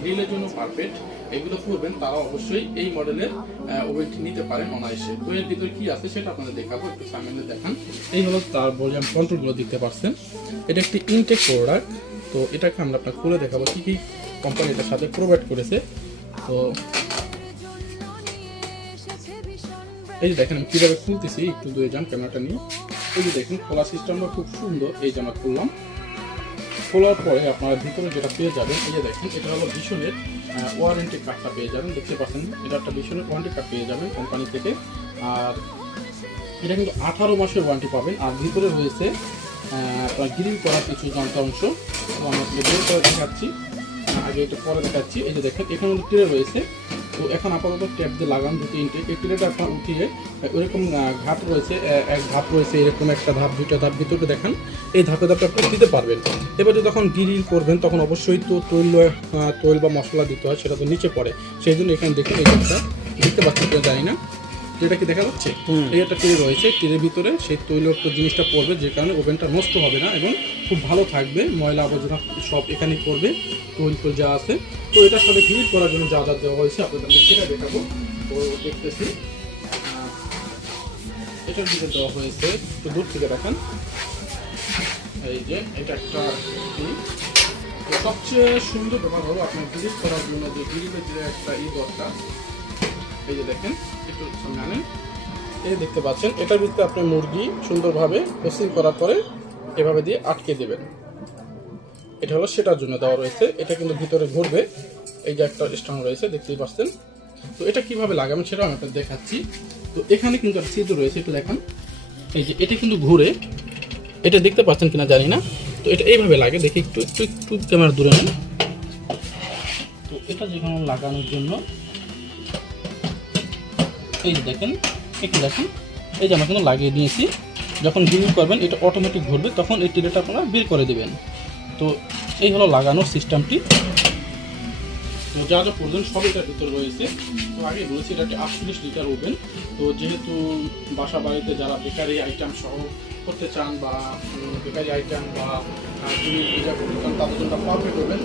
গ্রিলের জন্য পারফেক্ট, এগুলো করবেন তারা অবশ্যই এই মডেলের ওভেনটি নিতে পারেন অনায়াসে। তো এর ভিতরে কি আছে সেটা আপনাদের দেখাবো, একটু সামনে দেখান। এই হলো তার ভলিউম কন্ট্রোলগুলো দেখতে পাচ্ছেন। এটা একটি ইনটেক প্রোডাক্ট। তো এটাকে আমরা আপনাকে খুলে দেখাবো কি কি কোম্পানি এটার সাথে প্রোভাইড করেছে। তো এই যে দেখেন আমি কীভাবে খুলতেছি, একটু দূরে যান ক্যামেরাটা নিয়ে। এই যে দেখেন খোলা সিস্টেমটা খুব সুন্দর। এই যে আমরা খুললাম, খোলার পরে আপনারা ভিতরে যেটা পেয়ে যাবেন, এই যে দেখেন এটা হলো ভিশনের ওয়ারেন্টি কার্ডটা পেয়ে যাবেন, দেখতে পাচ্ছেন এটা একটা ভিশনের ওয়ারেন্টি কার্ড পেয়ে যাবেন কোম্পানি থেকে। আর এটা কিন্তু 18 মাসের ওয়ারেন্টি পাবেন। আর ভিতরে রয়েছে আপনার গ্রিল করা কিছু যন্ত্রাংশ, আমি আপনাকে বের করে দেখাচ্ছি, আগে এটা পরে দেখাচ্ছি। এই যে দেখেন এখানে ট্রে রয়েছে। তো এখন আপাতত ট্যাপ দিয়ে লাগান দুটি ইনটেক। এই ট্রেটা আপনার উঠিয়ে ওইরকম ঘাট রয়েছে, এক ধাপ রয়েছে, এরকম একটা ধাপ দুইটা ধাপ ভিতরে দেখেন, এই ধাপে ধাপে আপনি দিতে পারবেন। এবারে যখন গ্রিল করবেন তখন অবশ্যই তো তৈল বা মশলা দিতে হয়, সেটা তো নিচে পড়ে। সেই জন্য এখানে দেখুন এই একটা দেখতে পাচ্ছেন কিনা জানি না, যেটা কি দেখা যাচ্ছে, এই একটা ট্রে রয়েছে, ট্রের ভিতরে সেই তৈলাক্ত জিনিসটা পড়বে, যে কারণে ওভেনটা নষ্ট হবে না এবং খুব ভালো থাকবে। ময়লা আবর্জনা সব এখানে পড়বে, তৈল যা আছে। তো এটার সাথে গ্রিল করার জন্য যা যা দেওয়া হয়েছে আপনাদের সেটা দেখাবো। তো দেখতেছি এটার ভিতরে দেওয়া হয়েছে, একটু দূর থেকে দেখান। এই যে এটা একটা, সবচেয়ে সুন্দর ব্যাপার হলো আপনার গ্রিল করার জন্য যে গ্রিলের যে একটা দরকার। এই যে দেখেন একটু সামনে আনেন, এই দেখতে পাচ্ছেন এটার ভিতরে আপনি মুরগি সুন্দরভাবে প্রসেসিং করার পরে এভাবে দিয়ে আটকে দেবেন। এটা হলো সেটার জন্য দেওয়া রয়েছে। এটা কিন্তু ভিতরে ঘুরবে, এই যে একটা স্ট্রং রয়েছে দেখতেই পাচ্ছেন। তো এটা কিভাবে লাগাবেন সেটা আমি আপনাদের দেখাচ্ছি। তো এখানে কিন্তু একটা ছিদ্র রয়েছে, একটু দেখান। এই যে এটা কিন্তু ঘুরে, এটা দেখতে পাচ্ছেন কিনা জানি না। তো এটা এইভাবে লাগে, দেখি একটু একটু একটু ক্যামেরা দূরে নেন। তো এটা যেখানে লাগানোর জন্য এই যে দেখেন, একটু দেখেন, এই যে আমরা কিন্তু লাগিয়ে দিয়েছি। যখন গ্রিল করবেন এটা অটোমেটিক ঘুরবে, তখন এই ট্রেটা আপনারা বের করে দেবেন। তো এই হলো লাগানোর সিস্টেমটি। তো যা যা প্রয়োজন সব এটার ভিতরে রয়েছে। তো আগে বলেছি এটা 48 লিটার ওভেন। তো যেহেতু বাসা বাড়িতে যারা বেকারি আইটেম সহ করতে চান বা বেকারি আইটেম বা জিনিস পূজা করতে চান, তাদের জন্য পারফেক্ট ওভেন।